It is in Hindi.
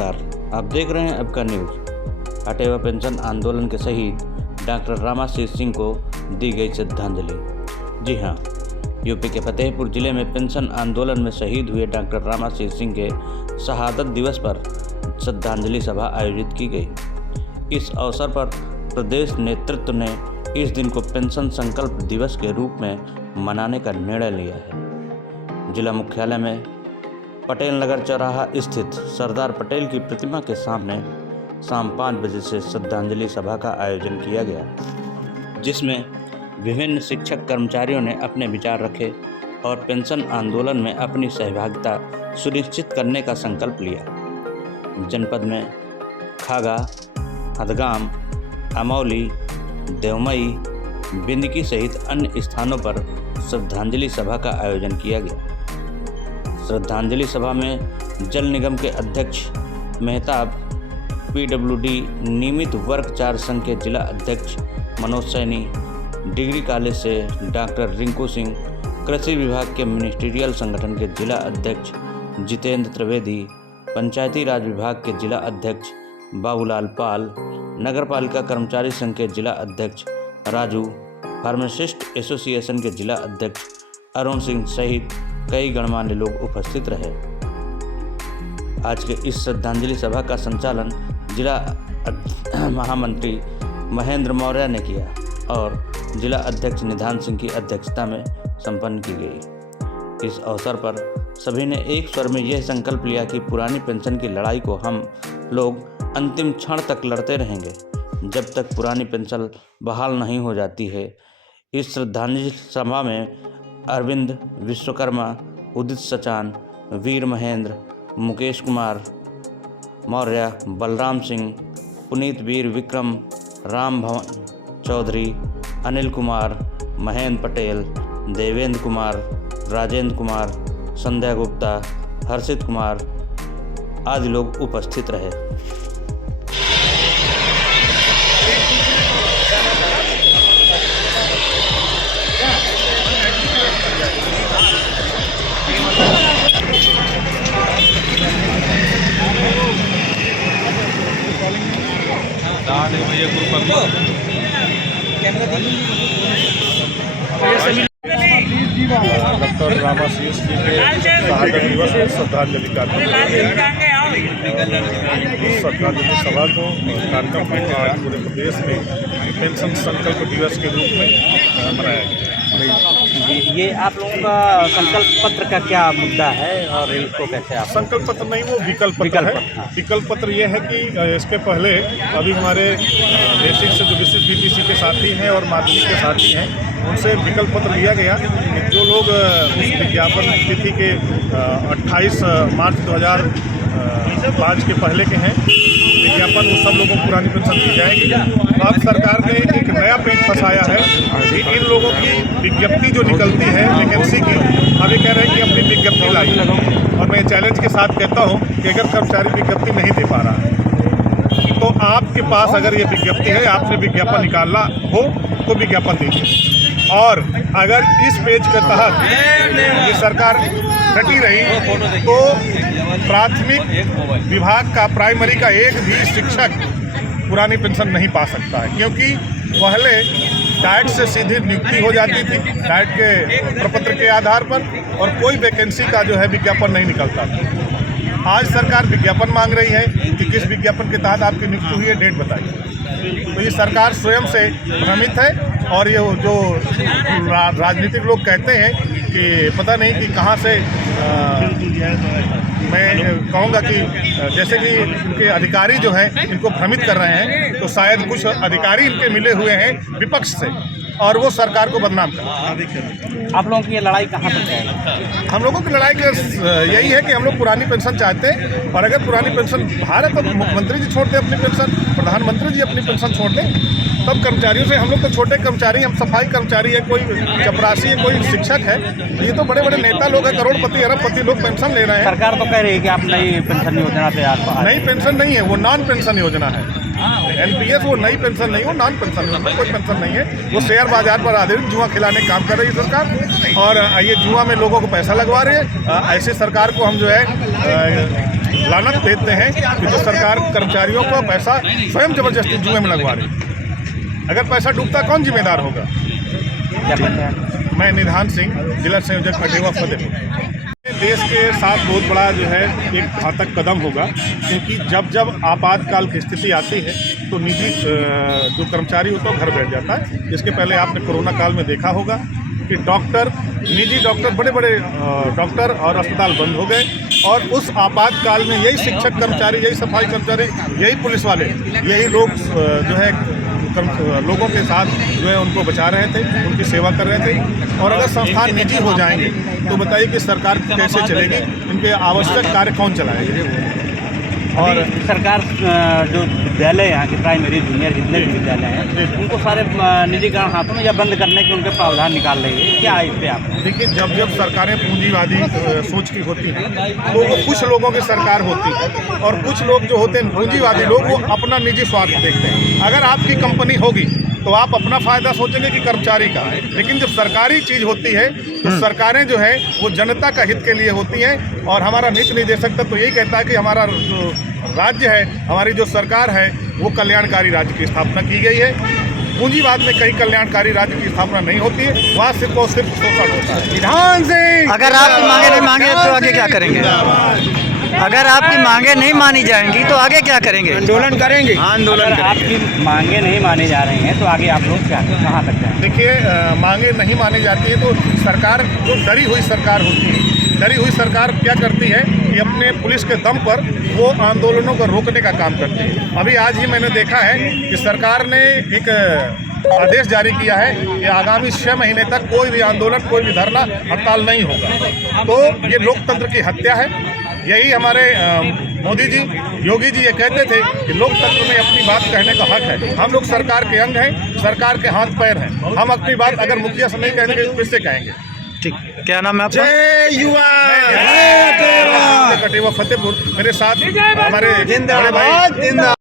नमस्कार, आप देख रहे हैं अब का न्यूज़। अटेवा पेंशन आंदोलन के शहीद डॉक्टर रामाशीष सिंह को दी गई श्रद्धांजलि। जी हां, यूपी के फतेहपुर जिले में पेंशन आंदोलन में शहीद हुए डॉक्टर रामाशीष सिंह के शहादत दिवस पर श्रद्धांजलि सभा आयोजित की गई। इस अवसर पर प्रदेश नेतृत्व ने इस दिन को पेंशन संकल्प दिवस के रूप में मनाने का निर्णय लिया है। जिला मुख्यालय में पटेल नगर चौराहा स्थित सरदार पटेल की प्रतिमा के सामने शाम 5 बजे से श्रद्धांजलि सभा का आयोजन किया गया, जिसमें विभिन्न शिक्षक कर्मचारियों ने अपने विचार रखे और पेंशन आंदोलन में अपनी सहभागिता सुनिश्चित करने का संकल्प लिया। जनपद में खागा, हदगाम, अमौली, देवमई, बिंदकी सहित अन्य स्थानों पर श्रद्धांजलि सभा का आयोजन किया गया। श्रद्धांजलि सभा में जल निगम के अध्यक्ष मेहताब, पीडब्ल्यूडी नियमित वर्ग 4 संघ के जिला अध्यक्ष मनोज सैनी, डिग्री कॉलेज से डॉक्टर रिंकू सिंह, कृषि विभाग के मिनिस्ट्रियल संगठन के जिला अध्यक्ष जितेंद्र त्रिवेदी, पंचायती राज विभाग के जिला अध्यक्ष बाबूलाल पाल, नगरपालिका कर्मचारी संघ के जिला अध्यक्ष राजू, फार्मासिस्ट एसोसिएशन के जिला अध्यक्ष अरुण सिंह सहित कई गणमान्य लोग उपस्थित रहे। आज के इस श्रद्धांजलि सभा का संचालन जिला महामंत्री महेंद्र मौर्य ने किया और जिला अध्यक्ष निधान सिंह की अध्यक्षता में संपन्न की गई। इस अवसर पर सभी ने एक स्वर में यह संकल्प लिया कि पुरानी पेंशन की लड़ाई को हम लोग अंतिम क्षण तक लड़ते रहेंगे, जब तक पुरानी पेंशन बहाल नहीं हो जाती है। इस श्रद्धांजलि सभा में अरविंद विश्वकर्मा, उदित सचान, वीर महेंद्र, मुकेश कुमार मौर्य, बलराम सिंह, पुनीत वीर विक्रम, राम भवन चौधरी, अनिल कुमार, महेंद्र पटेल, देवेंद्र कुमार, राजेंद्र कुमार, संध्या गुप्ता, हर्षित कुमार आदि लोग उपस्थित रहे। डॉक्टर रामाशीष जी के शहादत दिवस पर श्रद्धांजलि कार्यक्रम इस श्रद्धांजलि सभा को कार्यक्रम में आज पूरे प्रदेश में पेंशन संकल्प दिवस के रूप में मनाया गया। ये आप लोगों का संकल्प पत्र का क्या मुद्दा है और इसको कैसे आप? संकल्प पत्र नहीं, वो विकल्प पत्र है। विकल्प पत्र ये है कि इसके पहले अभी हमारे बेसिक से जो विशिष्ट बीपीसी के साथी हैं और माध्यमिक के साथी हैं, उनसे विकल्प पत्र लिया गया कि जो लोग उस विज्ञापन तिथि के 28 मार्च 2005 के पहले के हैं विज्ञापन, वो सब लोगों को पुरानी पेंशन दी जाएगी। अब सरकार ने एक नया पेच फंसाया है कि इन लोगों की विज्ञप्ति जो निकलती है वैकेंसी की, अभी कह रहे हैं कि अपनी विज्ञप्ति लाई। और मैं चैलेंज के साथ कहता हूं कि अगर कर्मचारी विज्ञप्ति नहीं दे पा रहा है तो आपके पास अगर ये विज्ञप्ति है, आपने विज्ञापन निकालना हो तो विज्ञापन दीजिए। और अगर इस पेज के तहत ये सरकार डटी रही तो प्राथमिक विभाग का, प्राइमरी का एक भी शिक्षक पुरानी पेंशन नहीं पा सकता है, क्योंकि पहले डाइट से सीधी नियुक्ति हो जाती थी, डाइट के प्रपत्र के आधार पर, और कोई वैकेंसी का जो है विज्ञापन नहीं निकलता था। आज सरकार विज्ञापन मांग रही है कि किस विज्ञापन के तहत आपकी नियुक्ति हुई है, डेट बताइए। तो ये सरकार स्वयं से भ्रमित है। और ये जो राजनीतिक लोग कहते हैं कि पता नहीं कि कहाँ से, मैं कहूँगा कि जैसे कि इनके अधिकारी जो हैं इनको भ्रमित कर रहे हैं, तो शायद कुछ अधिकारी इनके मिले हुए हैं विपक्ष से और वो सरकार को बदनाम कर रहे हैं। आप लोगों की ये लड़ाई कहाँ तक है? हम लोगों की लड़ाई यही है कि हम लोग पुरानी पेंशन चाहते हैं, और अगर पुरानी पेंशन भारत तो मुख्यमंत्री जी छोड़ दें अपनी पेंशन, प्रधानमंत्री जी अपनी पेंशन छोड़ दें, तब कर्मचारियों से, हम लोग तो छोटे कर्मचारी, हम सफाई कर्मचारी है, कोई चपरासी है, कोई शिक्षक है, ये तो बड़े बड़े नेता लोग हैं, करोड़पति अरबपति लोग पेंशन ले रहे हैं। सरकार तो कह रही है कि आप नई पेंशन योजना पे नई पेंशन नहीं है, वो नॉन पेंशन योजना है। एनपीएस वो नई पेंशन नहीं, वो नॉन पेंशन योजना, कोई पेंशन नहीं है। वो शेयर बाजार पर आधारित जुआ खिलाने का काम कर रही है सरकार, और ये जुआ में लोगों को पैसा लगवा रही है। ऐसी सरकार को हम जो है लानत भेजते हैं कि जो सरकार कर्मचारियों को पैसा स्वयं जबरदस्ती जुए में लगवा रही है। अगर पैसा डूबता कौन जिम्मेदार होगा? क्या पता है? मैं निधान सिंह, जिला संयोजक कटेवा फतेहपुर। देश के साथ बहुत बड़ा जो है एक घातक कदम होगा, क्योंकि जब जब आपातकाल की स्थिति आती है तो निजी जो कर्मचारी होता है घर बैठ जाता है। इसके पहले आपने कोरोना काल में देखा होगा कि निजी डॉक्टर, बड़े बड़े डॉक्टर और अस्पताल बंद हो गए, और उस आपातकाल में यही शिक्षक कर्मचारी, यही सफाई कर्मचारी, यही पुलिस वाले, यही लोग जो है लोगों के साथ जो है उनको बचा रहे थे, उनकी सेवा कर रहे थे। और अगर संस्थान निजी हो जाएंगे तो बताइए कि सरकार कैसे चलेगी? इनके आवश्यक कार्य कौन चलाएगा? और सरकार जो विद्यालय यहाँ के प्राइमरी जूनियर जितने भी विद्यालय हैं उनको सारे निजीकरण हाथों में या बंद करने के उनके प्रावधान निकाल रही है। क्या है इस पर आप? देखिए, जब जब सरकारें पूंजीवादी सोच की होती हैं तो वो कुछ लोगों की सरकार होती है, और कुछ लोग जो होते हैं पूंजीवादी लोग, वो अपना निजी स्वार्थ देखते हैं। अगर आपकी कंपनी होगी तो आप अपना फ़ायदा सोचेंगे कि कर्मचारी का, लेकिन जब सरकारी चीज़ होती है तो सरकारें जो है वो जनता का हित के लिए होती हैं। और हमारा नीति निर्देशक तो यही कहता है कि हमारा जो राज्य है, हमारी जो सरकार है, वो कल्याणकारी राज्य की स्थापना की गई है। पूंजीवाद में कहीं कल्याणकारी राज्य की स्थापना नहीं होती है, वहाँ सिर्फ और सिर्फ शोषण होता है। निधान सिंह, अगर आपकी मांगे नहीं मांगे तो आगे क्या करेंगे? अगर आपकी मांगे नहीं मानी जाएंगी तो आगे क्या करेंगे? आंदोलन करेंगे। अगर आपकी मांगे नहीं मानी जा रही हैं तो आगे आप लोग क्या कहाँ तक जाएंगे? देखिए, मांगे नहीं मानी जाती है तो सरकार, जो डरी हुई सरकार होती है, डरी हुई सरकार क्या करती है कि अपने पुलिस के दम पर वो आंदोलनों को रोकने का काम करती है। अभी आज ही मैंने देखा है कि सरकार ने एक आदेश जारी किया है कि आगामी 6 महीने तक कोई भी आंदोलन, कोई भी धरना, हड़ताल नहीं होगा। तो ये लोकतंत्र की हत्या है। यही हमारे मोदी जी, योगी जी ये कहते थे कि लोकतंत्र में अपनी बात कहने का हक है। हम लोग सरकार के अंग हैं, सरकार के हाथ पैर हैं। हम अपनी बात अगर मुखिया से नहीं कहेंगे तो किससे कहेंगे? ठीक, क्या नाम है आपका? जय युवा, कटेवा फतेहपुर। मेरे साथ हमारे बड़े भाई